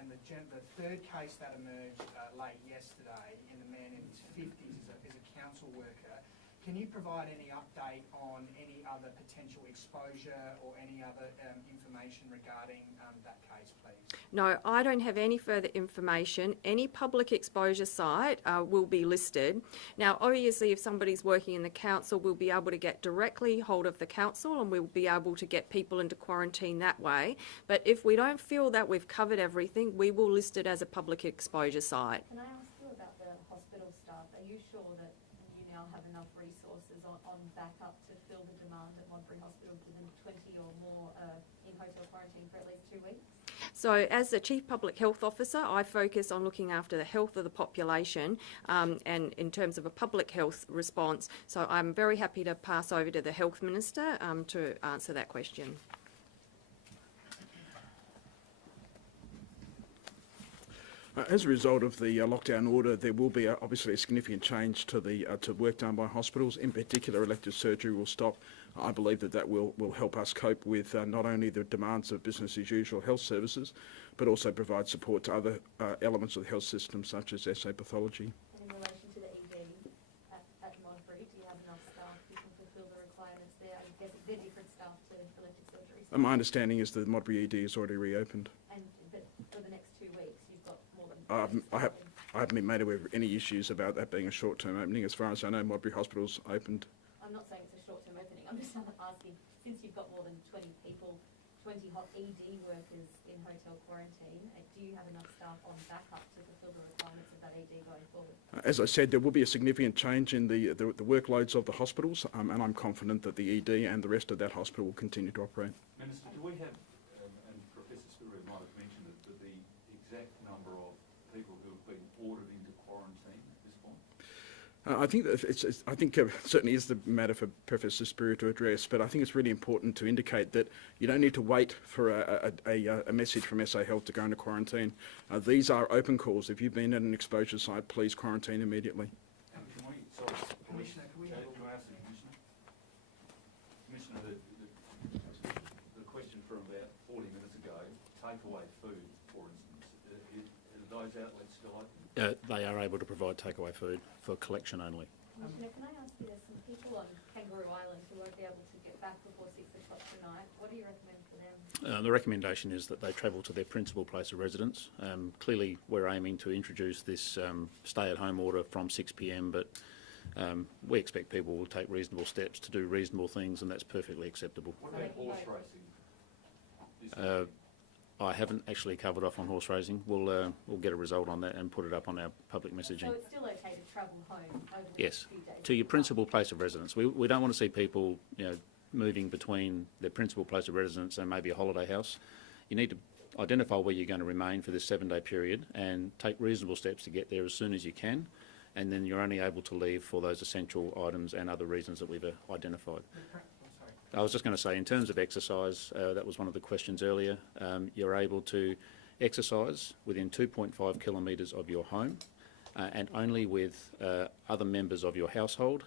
and the third case that emerged late yesterday in the man in his 50s is a council worker. Can you provide any update on any other potential exposure or any other information regarding that case, please? No, I don't have any further information. Any public exposure site will be listed. Now, obviously, if somebody's working in the council, we'll be able to get directly hold of the council and we'll be able to get people into quarantine that way. But if we don't feel that we've covered everything, we will list it as a public exposure site. Can I ask you about the hospital staff? Are you sure that you now have enough resources on backup to fill the demand at Modbury Hospital, given 20 or more in hotel quarantine for at least 2 weeks? So as the Chief Public Health Officer, I focus on looking after the health of the population and in terms of a public health response. So I'm very happy to pass over to the Health Minister to answer that question. As a result of the lockdown order, there will be obviously a significant change to the to work done by hospitals. In particular, elective surgery will stop. I believe that will help us cope with not only the demands of business as usual health services, but also provide support to other elements of the health system, such as SA pathology. And in relation to the ED at Modbury, do you have enough staff who can fulfil the requirements there? I guess they're different staff to elective surgery. My understanding is that Modbury ED is already reopened. But for the next 2 weeks, you've got more than... I haven't been made aware of any issues about that being a short-term opening. As far as I know, Modbury Hospital's opened. I'm not saying it's a short-term opening. I'm just asking, since you've got more than 20 people 20 hot ED workers in hotel quarantine. Do you have enough staff on backup to fulfil the requirements of that ED going forward? As I said, there will be a significant change in the workloads of the hospitals, and I'm confident that the ED and the rest of that hospital will continue to operate. Minister, do we have, and Professor Spurrier might have mentioned it, but the exact number of people who have been ordered into quarantine at this point? I think that I think certainly is the matter for Professor Spurrier to address, but I think it's really important to indicate that you don't need to wait for a message from SA Health to go into quarantine. These are open calls. If you've been at an exposure site, please quarantine immediately. And can we, sorry, Commissioner, can we have can I ask the Commissioner? Commissioner, the question from about 40 minutes ago, takeaway food, for instance, are those outlets still open? They are able to provide takeaway food for collection only. Commissioner, can I ask you, there's some people on Kangaroo Island who won't be able to get back before 6 o'clock tonight. What do you recommend for them? The recommendation is that they travel to their principal place of residence. Clearly, we're aiming to introduce this stay-at-home order from 6 p.m, but we expect people will take reasonable steps to do reasonable things, and that's perfectly acceptable. What about horse racing? I haven't actually covered off on horse racing. We'll get a result on that and put it up on our public messaging. So it's still okay to travel home over the Yes, next few days? to your principal place of residence. We don't want to see people, moving between their principal place of residence and maybe a holiday house. You need to identify where you're going to remain for this 7-day period and take reasonable steps to get there as soon as you can, and then you're only able to leave for those essential items and other reasons that we've identified. I was just going to say, in terms of exercise, that was one of the questions earlier. You're able to exercise within 2.5 kilometres of your home and only with other members of your household,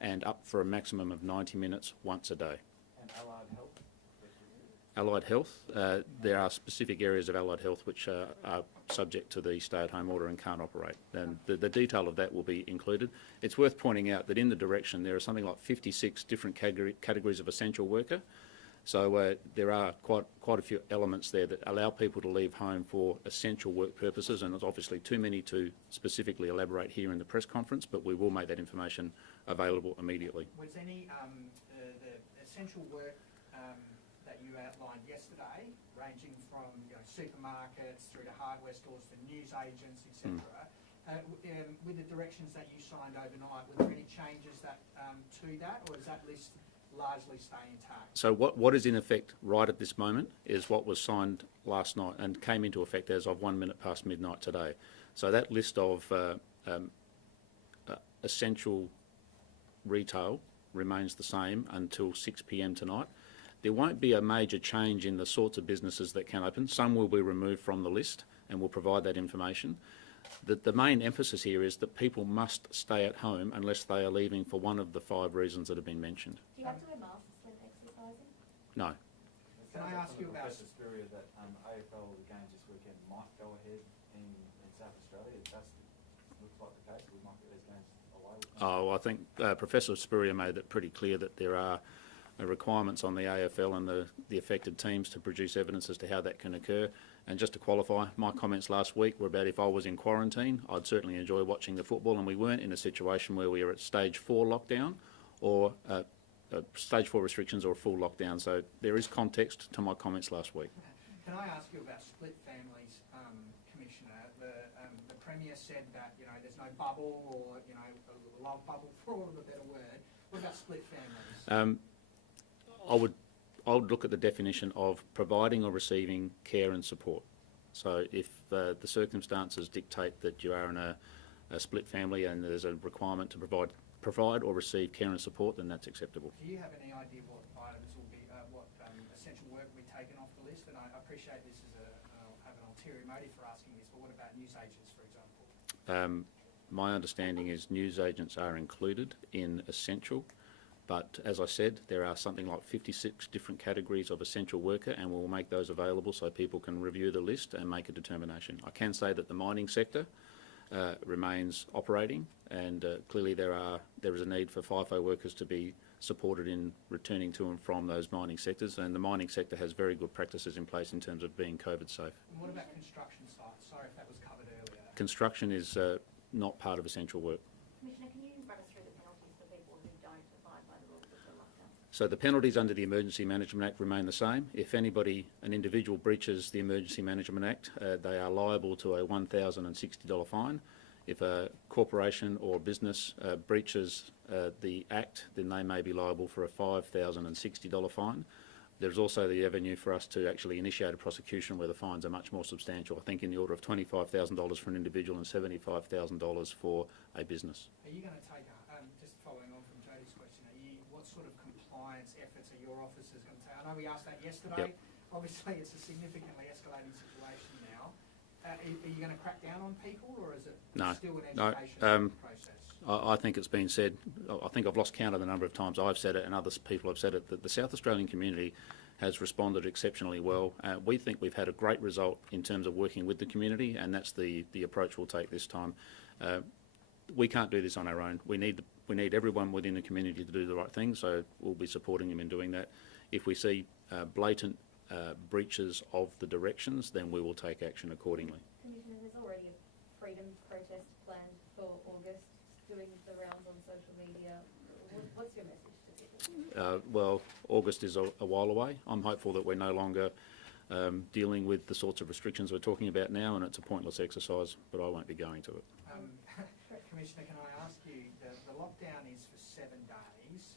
and up for a maximum of 90 minutes once a day. And allied health? Allied health, there are specific areas of allied health which are subject to the stay-at-home order and can't operate. And the detail of that will be included. It's worth pointing out that in the direction there are something like 56 different categories of essential worker. So there are quite a few elements there that allow people to leave home for essential work purposes, and there's obviously too many to specifically elaborate here in the press conference, but we will make that information available immediately. Was any the essential work that you outlined yesterday, ranging from supermarkets through to hardware stores to news agents, etc., with the directions that you signed overnight, were there any changes to that, or is that list largely stay intact? So what is in effect right at this moment is what was signed last night and came into effect as of 1 minute past midnight today. So that list of essential retail remains the same until 6 p.m. tonight. There won't be a major change in the sorts of businesses that can open. Some will be removed from the list, and we'll provide that information. The main emphasis here is that people must stay at home unless they are leaving for one of the 5 reasons that have been mentioned. Do you have to wear masks when exercising? No. Can I ask you about Professor Spurrier that AFL games this weekend might go ahead in South Australia? That looks like the case. We might get these games away with them. Oh, I think Professor Spurrier made it pretty clear that there are requirements on the AFL and the affected teams to produce evidence as to how that can occur. And just to qualify, my comments last week were about if I was in quarantine, I'd certainly enjoy watching the football, and we weren't in a situation where we were at stage 4 lockdown or stage 4 restrictions or a full lockdown. So there is context to my comments last week. Can I ask you about split families, Commissioner? The Premier said that there's no bubble, or a love bubble, for want of a better word. What about split families? I would look at the definition of providing or receiving care and support. So if the circumstances dictate that you are in a split family and there's a requirement to provide or receive care and support, then that's acceptable. Do you have any idea what items will be, what essential work will be taken off the list? And I appreciate this is have an ulterior motive for asking this, but what about newsagents, for example? My understanding is newsagents are included in essential. But as I said, there are something like 56 different categories of essential worker, and we'll make those available so people can review the list and make a determination. I can say that the mining sector remains operating, and clearly there is a need for FIFO workers to be supported in returning to and from those mining sectors, and the mining sector has very good practices in place in terms of being COVID safe. And what about construction sites? Sorry if that was covered earlier. Construction is not part of essential work. Commissioner, can you run us through the penalties for people who don't abide by the rules of the lockdown? So the penalties under the Emergency Management Act remain the same. If an individual breaches the Emergency Management Act, they are liable to a $1,060 fine. If a corporation or business breaches the Act, then they may be liable for a $5,060 fine. There's also the avenue for us to actually initiate a prosecution where the fines are much more substantial. I think in the order of $25,000 for an individual and $75,000 for a business. Are you going to take, just following on from Jodie's question, what sort of compliance efforts are your officers going to take? I know we asked that yesterday. Yep. Obviously, it's a significantly escalating situation now. Are you going to crack down on people, or is it still an education process? I think it's been said, I think I've lost count of the number of times I've said it and other people have said it, that the South Australian community has responded exceptionally well. We think we've had a great result in terms of working with the community, and that's the approach we'll take this time. We can't do this on our own. We need everyone within the community to do the right thing, so we'll be supporting them in doing that. If we see blatant breaches of the directions, then we will take action accordingly. Commissioner, there's already a freedom protest planned for August, doing the rounds on social media. What's your message to people? Well, August is a while away. I'm hopeful that we're no longer dealing with the sorts of restrictions we're talking about now, and it's a pointless exercise, but I won't be going to it. Commissioner, can I ask you, the lockdown is for 7 days.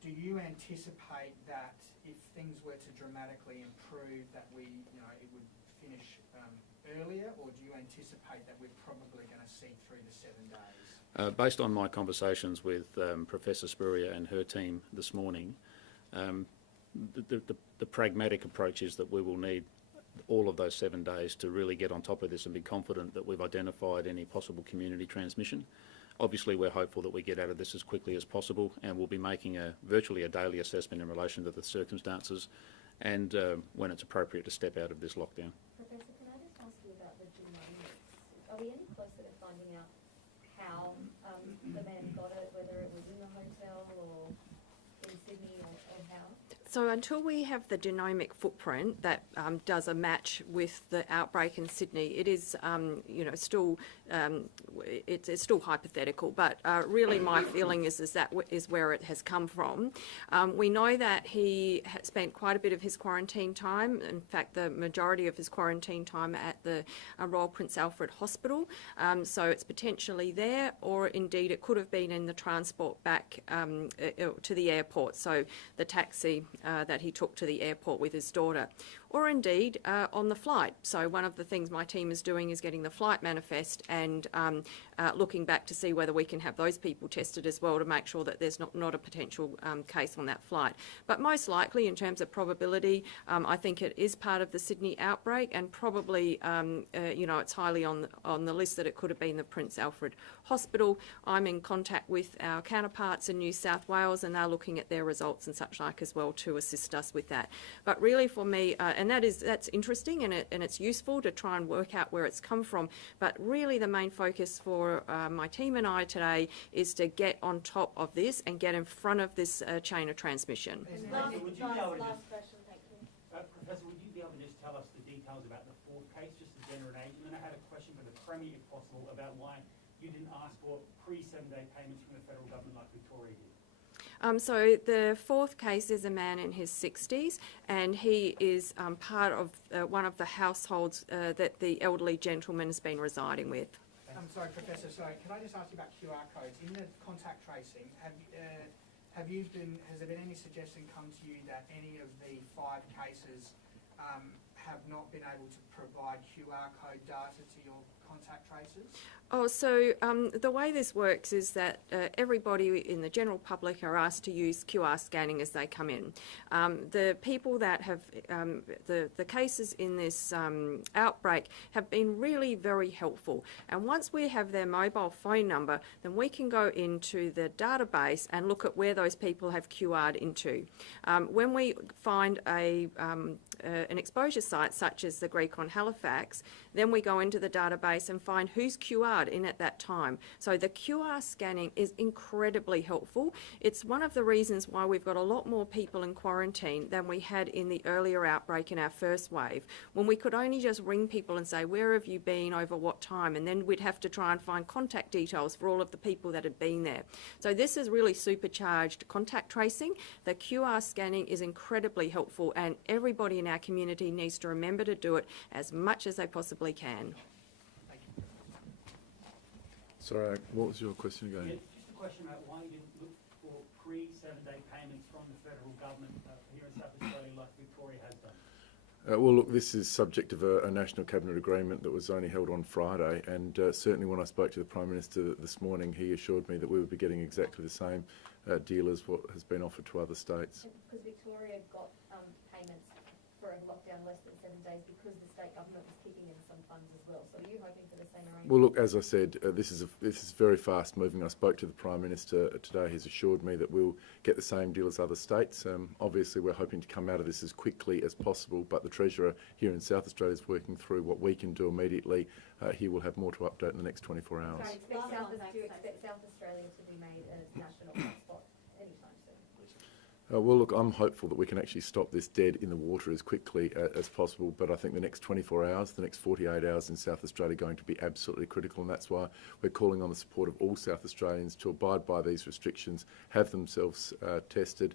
Do you anticipate that if things were to dramatically improve, that it would finish earlier, or do you anticipate that we're probably going to see through the 7 days? Based on my conversations with Professor Spurrier and her team this morning, the pragmatic approach is that we will need all of those 7 days to really get on top of this and be confident that we've identified any possible community transmission. Obviously, we're hopeful that we get out of this as quickly as possible, and we'll be making virtually a daily assessment in relation to the circumstances and when it's appropriate to step out of this lockdown. Professor, can I just ask you about the genomics? Are we any closer to finding out how the man got it, whether it was in the hotel or in Sydney, or how? So until we have the genomic footprint that does a match with the outbreak in Sydney, it is, still it's still hypothetical. But really, my feeling is that is where it has come from. We know that he spent quite a bit of his quarantine time. In fact, the majority of his quarantine time at the Royal Prince Alfred Hospital. So it's potentially there, or indeed it could have been in the transport back to the airport. So the taxi that he took to the airport with his daughter, or indeed on the flight. So one of the things my team is doing is getting the flight manifest and looking back to see whether we can have those people tested as well to make sure that there's not a potential case on that flight. But most likely, in terms of probability, I think it is part of the Sydney outbreak, and probably, it's highly on the list that it could have been the Prince Alfred Hospital. I'm in contact with our counterparts in New South Wales, and they're looking at their results and such like as well to assist us with that. But really, for me, and that's interesting, and it's useful to try and work out where it's come from. But really, the main focus for my team and I today is to get on top of this and get in front of this chain of transmission. Last Would you be able to question, thank you. Professor, would you be able to just tell us the details about the fourth case, just the gender and age? And then I had a question for the Premier, if possible, about why you didn't ask for pre-7-day payments from the federal government like Victoria did. So the fourth case is a man in his 60s, and he is part of one of the households that the elderly gentleman has been residing with. I'm sorry, Professor, can I just ask you about QR codes? In the contact tracing, has there been any suggestion come to you that any of the 5 cases have not been able to provide QR code data to your contact tracers? Oh, so the way this works is that everybody in the general public are asked to use QR scanning as they come in. The people that have, the cases in this outbreak have been really very helpful. And once we have their mobile phone number, then we can go into the database and look at where those people have QR'd into. When we find an exposure site, websites such as the Greek on Halifax, then we go into the database and find who's QR'd in at that time. So the QR scanning is incredibly helpful. It's one of the reasons why we've got a lot more people in quarantine than we had in the earlier outbreak in our first wave, when we could only just ring people and say, where have you been, over what time, and then we'd have to try and find contact details for all of the people that had been there. So this is really supercharged contact tracing. The QR scanning is incredibly helpful, and everybody in our community needs to remember to do it as much as they possibly can. Sorry, what was your question again? Yeah, just a question about why you didn't look for pre-7-day payments from the federal government here in South Australia like Victoria has done. Well, look, this is subject of a National Cabinet agreement that was only held on Friday, and certainly when I spoke to the Prime Minister this morning, he assured me that we would be getting exactly the same deal as what has been offered to other states. Because Victoria got payments for a lockdown less than 7 days because the state government was kicking in some funds as well. So are you hoping for the same arrangement? Well, look, as I said, this is very fast moving. I spoke to the Prime Minister today. He's assured me that we'll get the same deal as other states. Obviously, we're hoping to come out of this as quickly as possible, but the Treasurer here in South Australia is working through what we can do immediately. He will have more to update in the next 24 hours. So do you expect South Australia to be made a national hotspot anytime soon? Well, look, I'm hopeful that we can actually stop this dead in the water as quickly as possible, but I think the next 24 hours, the next 48 hours in South Australia are going to be absolutely critical, and that's why we're calling on the support of all South Australians to abide by these restrictions, have themselves tested,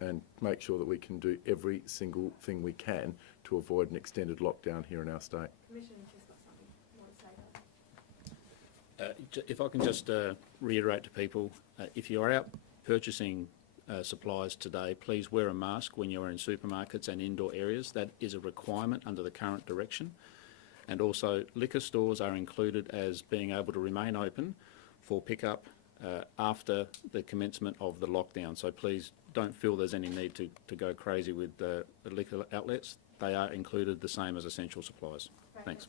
and make sure that we can do every single thing we can to avoid an extended lockdown here in our state. Commissioner, just got something you want to say? If I can just reiterate to people, if you're out purchasing supplies today, please wear a mask when you're in supermarkets and indoor areas. That is a requirement under the current direction. And also, liquor stores are included as being able to remain open for pickup after the commencement of the lockdown. So please don't feel there's any need to go crazy with the liquor outlets. They are included the same as essential supplies. Thanks.